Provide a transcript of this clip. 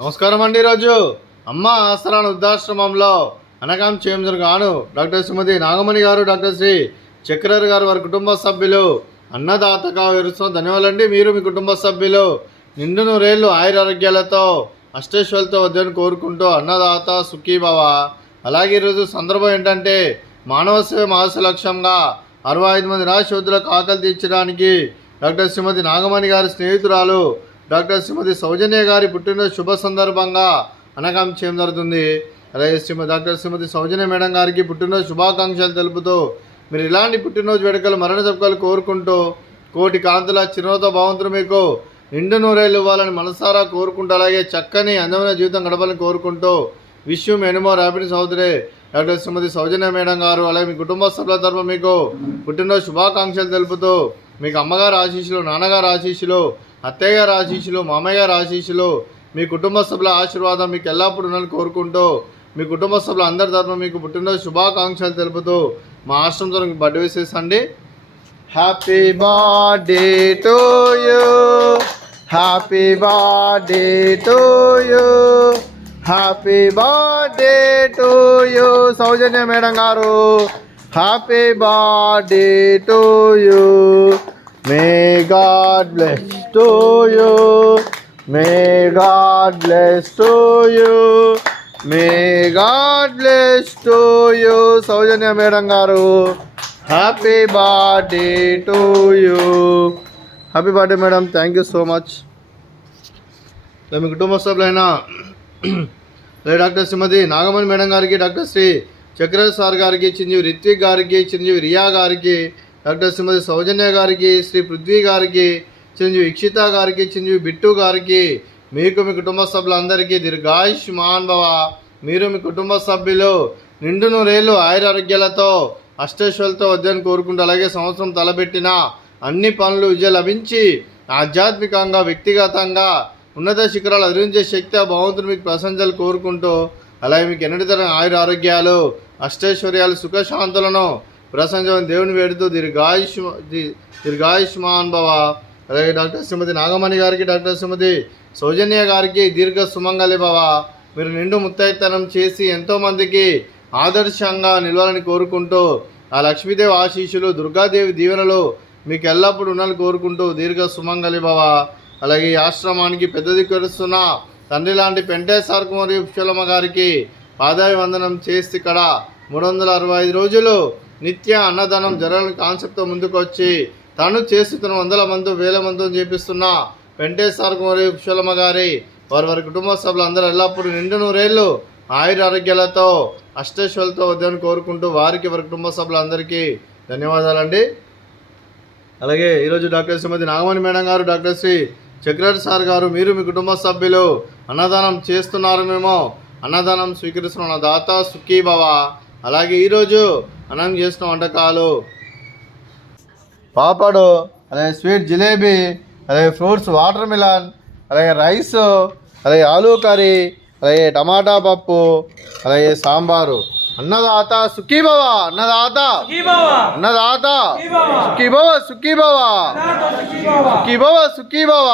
నమస్కారం అండి. ఈరోజు అమ్మ ఆసరాన్ వృద్ధాశ్రమంలో అనగాం చేంజర్ గాను డాక్టర్ శ్రీమతి నాగమణి గారు, డాక్టర్ శ్రీ చక్రర్ గారు, వారి కుటుంబ సభ్యులు అన్నదాతగా విరుస్తున్న ధన్యవాదాలండి. మీరు మీ కుటుంబ సభ్యులు నిండు నూరేళ్లు ఆయురారోగ్యాలతో అష్టేశ్వరులతో వద్దని కోరుకుంటూ అన్నదాత సుఖీభవ. అలాగే ఈరోజు సందర్భం ఏంటంటే మానవ సేవ మాస లక్ష్యంగా 65 మంది రాష్ట్ర యోధులకు ఆకలి తీర్చడానికి డాక్టర్ శ్రీమతి నాగమణి గారి స్నేహితురాలు డాక్టర్ శ్రీమతి సౌజన్య గారి పుట్టినరోజు శుభ సందర్భంగా అనగాం చేయడం జరుగుతుంది. అలాగే డాక్టర్ శ్రీమతి సౌజన్య మేడం గారికి పుట్టినరోజు శుభాకాంక్షలు తెలుపుతూ మీరు ఇలాంటి పుట్టినరోజు వేడుకలు మరణ జరుపుకలు కోరుకుంటూ కోటి కాంతుల చిరునవ్వుతో భగవంతుడు మీకు నిండు నూరేళ్ళు ఇవ్వాలని మనసారా కోరుకుంటూ అలాగే చక్కని అందమైన జీవితం గడపాలని కోరుకుంటూ విష్ మెనీ మోర్ హ్యాపీనెస్ అవుతుడే డాక్టర్ శ్రీమతి సౌజన్య మేడం గారు. అలాగే మీ కుటుంబ సభ్యుల తరఫున మీకు పుట్టినరోజు శుభాకాంక్షలు తెలుపుతూ మీకు అమ్మగారు ఆశీస్సులు, నాన్నగారు ఆశీస్సులు, అత్తయ్య గారు ఆశీస్సులు, మామయ్య గారు ఆశీస్సులు, మీ కుటుంబ సభ్యుల ఆశీర్వాదం మీకు ఎల్లప్పుడూ ఉండాలని కోరుకుంటూ మీ కుటుంబ సభ్యుల అందరి తరఫున మీకు పుట్టినరోజు శుభాకాంక్షలు తెలుపుతూ మా ఆశ్రమం తరఫున బర్త్డే విషెస్ అండి. Happy birthday to you, happy birthday to you, happy birthday to you Soujanya madam గారు. Happy birthday to you. May God bless to you. May God bless to you. May God bless to you. Soujanya madam గారు. Happy birthday to you. Happy birthday madam. Thank you so much. మీ కుటుంబ సభ్యులైన doctor Shrimati Nagamani madam గారికి, doctor Shri చక్రర్ sir గారికి, చిరంజీవి రిత్విక్ గారికి, చిరంజీవి రియా గారికి, డాక్టర్ శ్రీమతి సౌజన్య గారికి, శ్రీ పృథ్వీ గారికి, చిరంజీవి ఇక్షిత గారికి, చిరంజీవి బిట్టు గారికి, మీకు మీ కుటుంబ సభ్యులందరికీ దీర్ఘాయుష్మాన్ భవ. మీరు మీ కుటుంబ సభ్యులు నిండు నూరేళ్ళు ఆయురారోగ్యాలతో అష్టేశ్వరులతో వద్దని కోరుకుంటూ అలాగే సంవత్సరం తలబెట్టిన అన్ని పనులు విజయం లభించి ఆధ్యాత్మికంగా వ్యక్తిగతంగా ఉన్నత శిఖరాలు అధిరించే శక్తి ఆ భగవంతుడు మీకు ప్రశంసలు కోరుకుంటూ అలాగే మీకు ఎన్నటితరం ఆయురారోగ్యాలు అష్టైశ్వర్యాలు సుఖశాంతులను ప్రశంసని దేవుని వేడుతూ దీర్ఘాయుష్మాన్ భవ. అలాగే డాక్టర్ శ్రీమతి నాగమణి గారికి, డాక్టర్ శ్రీమతి సౌజన్య గారికి దీర్ఘ సుమంగళి భవ. మీరు నిండు ముత్తైతనం చేసి ఎంతోమందికి ఆదర్శంగా నిలవాలని కోరుకుంటూ ఆ లక్ష్మీదేవి ఆశీస్సులు, దుర్గాదేవి దీవెనలు మీకు ఎల్లప్పుడూ ఉండాలని కోరుకుంటూ దీర్ఘ సుమంగళి భవ. అలాగే ఈ ఆశ్రమానికి పెద్ద దిక్కుస్తున్న తండ్రి లాంటి పెంటేశ్వర కుమారి పుష్పలమ్మ గారికి పాదాభివందనం చేసి ఇక్కడ 365 రోజులు నిత్య అన్నదానం జరగని కాన్సెప్ట్తో ముందుకు వచ్చి తను చేస్తున్న 100 మంది 1000 మందితో చేపిస్తున్న వెంకటేశ్వర కుమారి పుష్పలమ్మ గారి వారి కుటుంబ సభ్యులు అందరూ ఎల్లప్పుడూ నిండు నూరేళ్ళు ఆయురారోగ్యాలతో అష్టేశ్వరులతో వద్దని కోరుకుంటూ వారికి వారి కుటుంబ సభ్యులందరికీ ధన్యవాదాలండి. అలాగే ఈరోజు డాక్టర్ శ్రీమతి నాగమణి మేడం గారు, డాక్టర్ శ్రీ చక్రర్ సార్ గారు, మీరు మీ కుటుంబ సభ్యులు అన్నదానం చేస్తున్నారు, మేము అన్నదానం స్వీకరిస్తున్న దాత సుఖీభవ. అలాగే ఈరోజు అన్నం చేసిన వంటకాలు పాపడు, అలాగే స్వీట్ జిలేబీ, అలాగే ఫ్రూట్స్ వాటర్ మిలన్, అలాగే రైస్, అలాగే ఆలూ కర్రీ, అలాగే టమాటా పప్పు, అలాగే సాంబారు. అన్నదాత సుఖీభవ, అన్నదాత అన్నదాత సుఖీభవ, సుఖీభవ, సుఖీభవ, సుఖీభవ.